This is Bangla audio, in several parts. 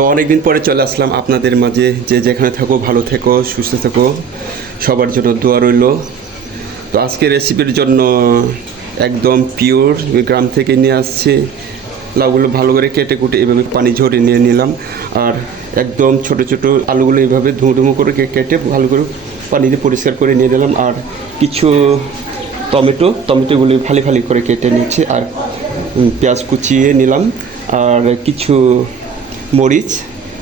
তো অনেকদিন পরে চলে আসলাম আপনাদের মাঝে। যে যেখানে থাকো, ভালো থেকো, সুস্থ থেকো। সবার জন্য দোয়া রইল। তো আজকে রেসিপির জন্য একদম পিওর গ্রাম থেকে নিয়ে আসছে। লাউগুলো ভালো করে কেটে কুটে এভাবে পানি ঝরিয়ে নিয়ে নিলাম। আর একদম ছোট ছোট আলুগুলো এইভাবে ধুমো করে কেটে ভালো করে পানি দিয়ে পরিষ্কার করে নিয়ে দিলাম আর কিছু টমেটো, টমেটোগুলি ফালি ফালি করে কেটে নিচ্ছে। আর পেঁয়াজ কুচিয়ে নিলাম। আর কিছু মরিচ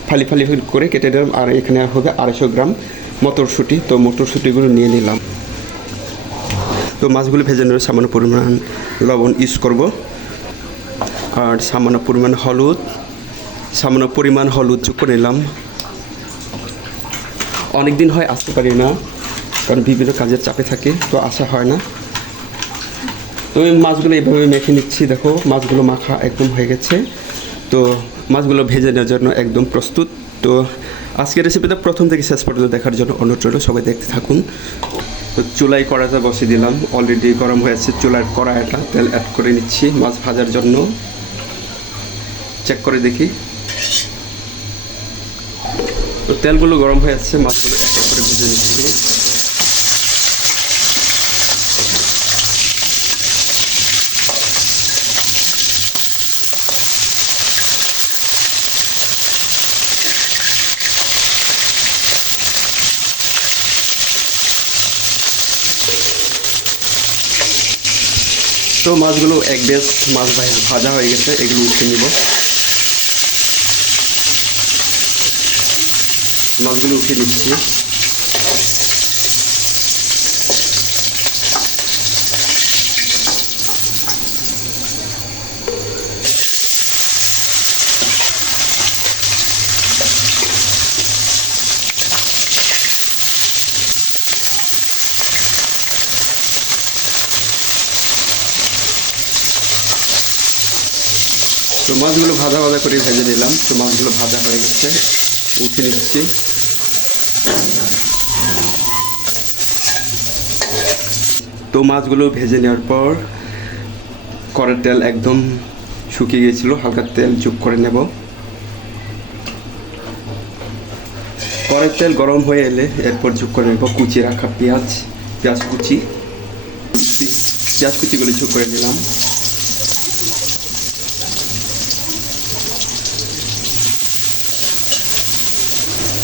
ফালি ফালি করে কেটে দিলাম, আর এখানে হবে আড়াইশো গ্রাম মটরশুঁটি। তো মটরশুঁটিগুলো নিয়ে নিলাম। তো মাছগুলো ভেজে নেবে সামান্য পরিমাণ লবণ ইউজ করব। আর সামান্য পরিমাণ হলুদ, সামান্য পরিমাণ হলুদ যোগ করে নিলাম। অনেক দিন হয় আসতে পারি না, কারণ বিভিন্ন কাজের চাপে থাকে, তো আসা হয় না। তো মাছগুলো এইভাবে মেখে নিচ্ছি, দেখো, মাছগুলো মাখা একদম হয়ে গেছে। তো মাছগুলো ভেজে নেওয়ার জন্য একদম প্রস্তুত। তো আজকের রেসিপিটা প্রথম থেকে শেষ পর্যন্ত দেখার জন্য অনুরোধ সবাই দেখতে থাকুন। তো চুলাই কড়াটা বসিয়ে দিলাম। অলরেডি গরম হয়েছে চুলার কড়াইটা। তেল অ্যাড করে নিচ্ছি মাছ ভাজার জন্য। চেক করে দেখি। তো তেলগুলো গরম হয়ে আসছে মাছগুলো এক এক করে ভেজে নিচ্ছি। তো মাছগুলো এক বেশ মাছ ভাজা হয়ে গেছে এগুলো উঠে নিব। মাছগুলো উঠে নিচ্ছি। মাছগুলো ভাজা ভাজা করে ভেজে নিলাম। তো মাছগুলো ভাজা হয়ে গেছে। উঠে নিচ্ছি। তো মাছগুলো ভেজে নেওয়ার পর কড়ার তেল একদম শুকিয়ে গিয়েছিল। হালকা তেল যোগ করে নেব। কড়ার তেল গরম হয়ে এলে এরপর যোগ করে নেব কুচি রাখা পেঁয়াজ পেঁয়াজ কুচি। পেঁয়াজ কুচিগুলো যোগ করে নিলাম।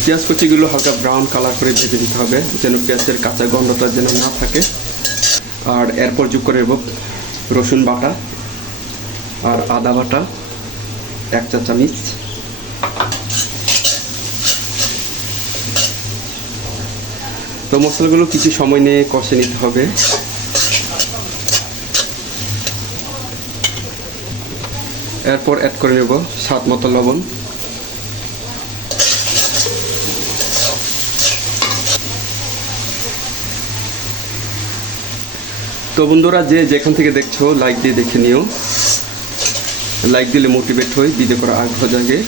পেঁয়াজ কুচিগুলো হালকা ব্রাউন কালার করে ভেজে দিতে হবে, যেন পেঁয়াজের কাঁচা গন্ধটা যেন না থাকে। আর এরপর যোগ করে নেব রসুন বাটা আর আদা বাটা, এক চা চামচ। তো মশলাগুলো কিছু সময় নিয়ে কষে নিতে হবে। এরপর অ্যাড করে নেব স্বাদ মতো লবণ। তো বন্ধুরা যে যেখান থেকে দেখছ লাইক দিয়ে দেখে নিও। লাইক দিলে মোটিভেট হই ভিডিও করা আগ্রহ জাগে।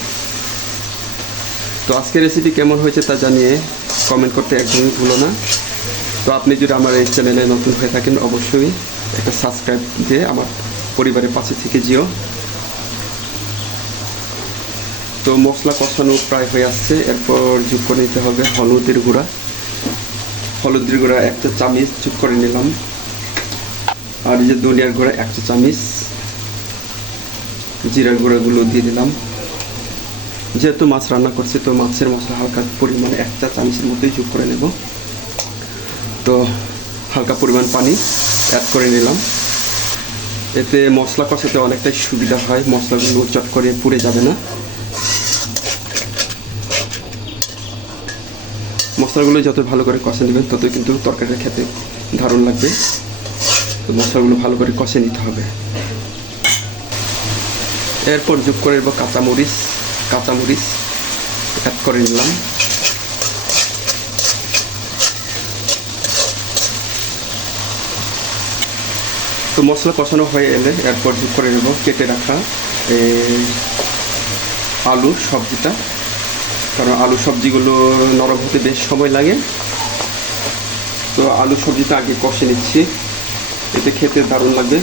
তো আজকের রেসিপি কেমন হয়েছে তা জানিয়ে কমেন্ট করতে একদমই ভুলো না। তো আপনি যদি আমার এই চ্যানেলে নতুন হয়ে থাকেন, অবশ্যই একটা সাবস্ক্রাইব দিয়ে আমার পরিবারের পাশে থেকে যেও। তো মশলা কষানো প্রায় হয়ে আসছে। এরপর যোগ করে নিতে হবে হলুদের গুঁড়া। হলুদের গুঁড়া একটা চামচ যোগ করে নিলাম। আর এই যে ধনিয়ার গুঁড়া এক চা চামচ, জিরার গুঁড়াগুলো দিয়ে দিলাম। যেহেতু মাছ রান্না করছি, তো মাছের মশলা হালকা পরিমাণে এক চা চামচের মতোই যোগ করে নেব। তো হালকা পরিমাণ পানি অ্যাড করে নিলাম। এতে মশলা কষাতে অনেকটাই সুবিধা হয়, মশলাগুলো চট করে পুড়ে যাবে না। মশলাগুলো যত ভালো করে কষে নেবেন, ততই কিন্তু তরকারিটা খেতে দারুণ লাগবে। তো মশলাগুলো ভালো করে কষে নিতে হবে। এরপর যোগ করে নেব কাঁচামরিচ কাঁচামরিচ অ্যাড করে নিলাম। তো মশলা কষানো হয়ে এলে এরপর যোগ করে নেব কেটে রাখা আলু সবজিটা। কারণ আলু সবজিগুলো নরম হতে বেশ সময় লাগে। তো আলু সবজিটা আগে কষে নিচ্ছি। এতে খেতে দারুণ লাগবে।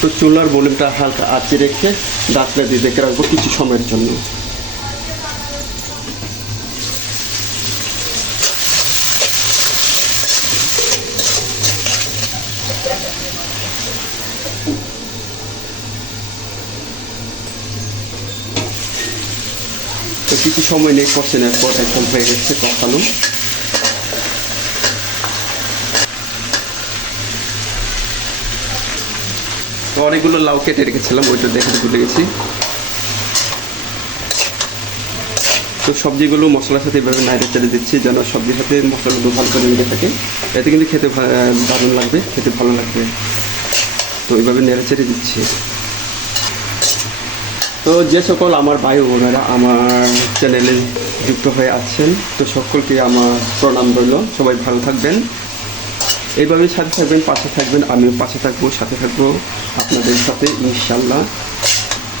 তো চুলার ভলিউমটা হালকা আঁচে রেখে ডাকলে দিয়ে দেখে রাখব কিছু সময়ের জন্য। কিছু সময় নেই কষানোর পর একদম হয়ে গেছে কষানো তো অনেকগুলো লাউ কেটে রেখেছিলাম, ওইটা দেখে ভুলে গেছি। তো সবজিগুলো মশলার সাথে এভাবে নাইড়ে চেড়ে দিচ্ছি, যেন সবজির সাথে মশলাগুলো ভালো করে মিলে থাকে। এতে কিন্তু খেতে দারুণ লাগবে, খেতে ভালো লাগবে। তো এইভাবে নেড়ে চেড়ে দিচ্ছি। তো যে সকল আমার ভাই বোনেরা আমার চ্যানেলে যুক্ত হয়ে আছেন, তো সকলকে আমার প্রণাম রইল। সবাই ভালো থাকবেন। এইভাবে সাথে থাকবেন, পাশে থাকবেন, আমিও পাশে থাকব, সাথে থাকব আপনাদের সাথে ইনশাল্লাহ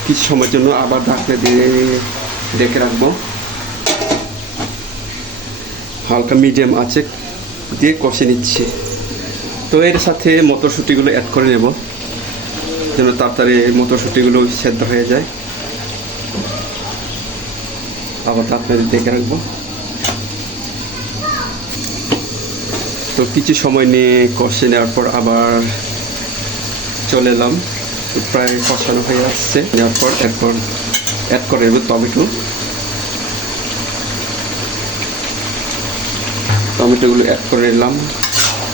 কিছু সময়ের জন্য আবার ঢাকতে দিয়ে ডেকে রাখব। হালকা মিডিয়াম আছে দিয়ে কষে নিচ্ছি। তো এর সাথে মটরশুঁটিগুলো অ্যাড করে নেব, যেন তাড়াতাড়ি মটরশুঁটিগুলো সেদ্ধ হয়ে যায়। আবার আপনাদের দেখে রাখব। তো কিছু সময় নিয়ে কষে নেওয়ার পর আবার চলে এলাম। প্রায় কষানো হয়ে আসছে। নেওয়ার পর এরপর অ্যাড করে দেবো টমেটো। টমেটোগুলো অ্যাড করে নিলাম।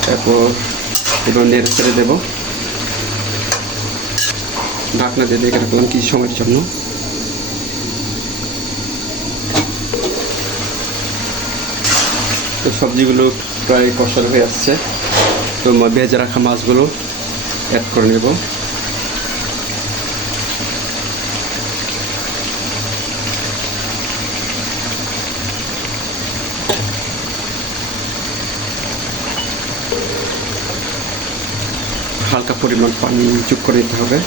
তারপর এবার নেড়ে ছেড়ে দেবো। ঢাকনা দিয়ে দেখে রাখলাম কিছু সময়ের জন্য। সবজিগুলো প্রায় কষানো হয়ে আসছে। তো ভেজে রাখা মাছগুলো অ্যাড করে নেব। হালকা পরিমাণ পানি যোগ করে নিতে হবে।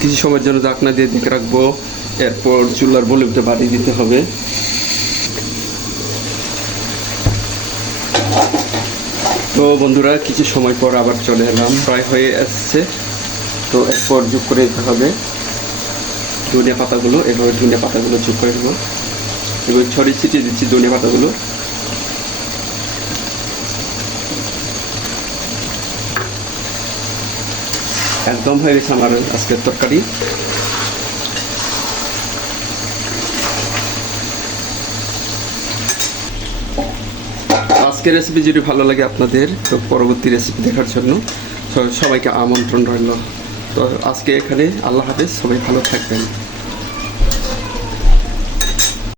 কিছু সময়ের জন্য ঢাকনা দিয়ে দেখে রাখব। এরপর চুলার ভলিউমটা বাড়িয়ে দিতে হবে। তো বন্ধুরা, কিছু সময় পর আবার চলে এলাম। প্রায় হয়ে আসছে তো এরপর যোগ করে দিতে হবে ধনিয়া পাতাগুলো। এভাবে ধনিয়া পাতাগুলো যোগ করে দেবো। এবার ছড়িয়ে ছিটিয়ে দিচ্ছি ধনিয়া পাতাগুলো। একদম হয়ে গেছে আমার আজকের তরকারি। আজকের রেসিপি যদি ভালো লাগে আপনাদের, তো পরবর্তী রেসিপি দেখার জন্য সবাইকে আমন্ত্রণ রইল। তো আজকে এখানে আল্লাহ হাফেজ, সবাই ভালো থাকবেন।